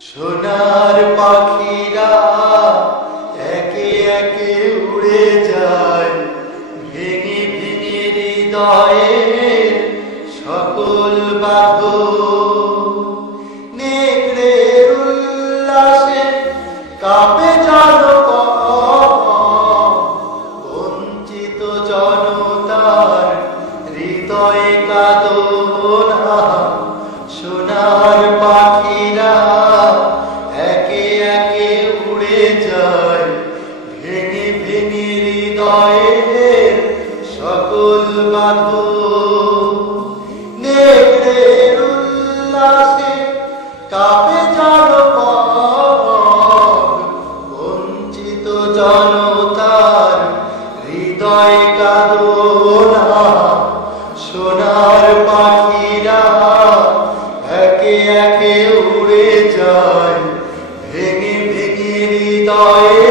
সোনার পাখিরা একে একে উড়ে যায়, ভেঙে ভেঙে হৃদয়ের সকল বাঁধন। নেকড়ের উল্লাসে কাঁপে জনপদ, বঞ্চিত জনতার হৃদয়ে কাঁদনা। সোনার পাখিরা একে একে উড়ে যায়, ভেঙে ভেঙে হৃদয়ের সকল বাঁধন। নেকড়ের উল্লাসে কাঁপে জনপদ, বঞ্চিত জনতার হৃদয়ে কাঁদনা। সোনার পাখিরা একে একে উড়ে যায়, ভেঙে ভেঙে হৃদয়ে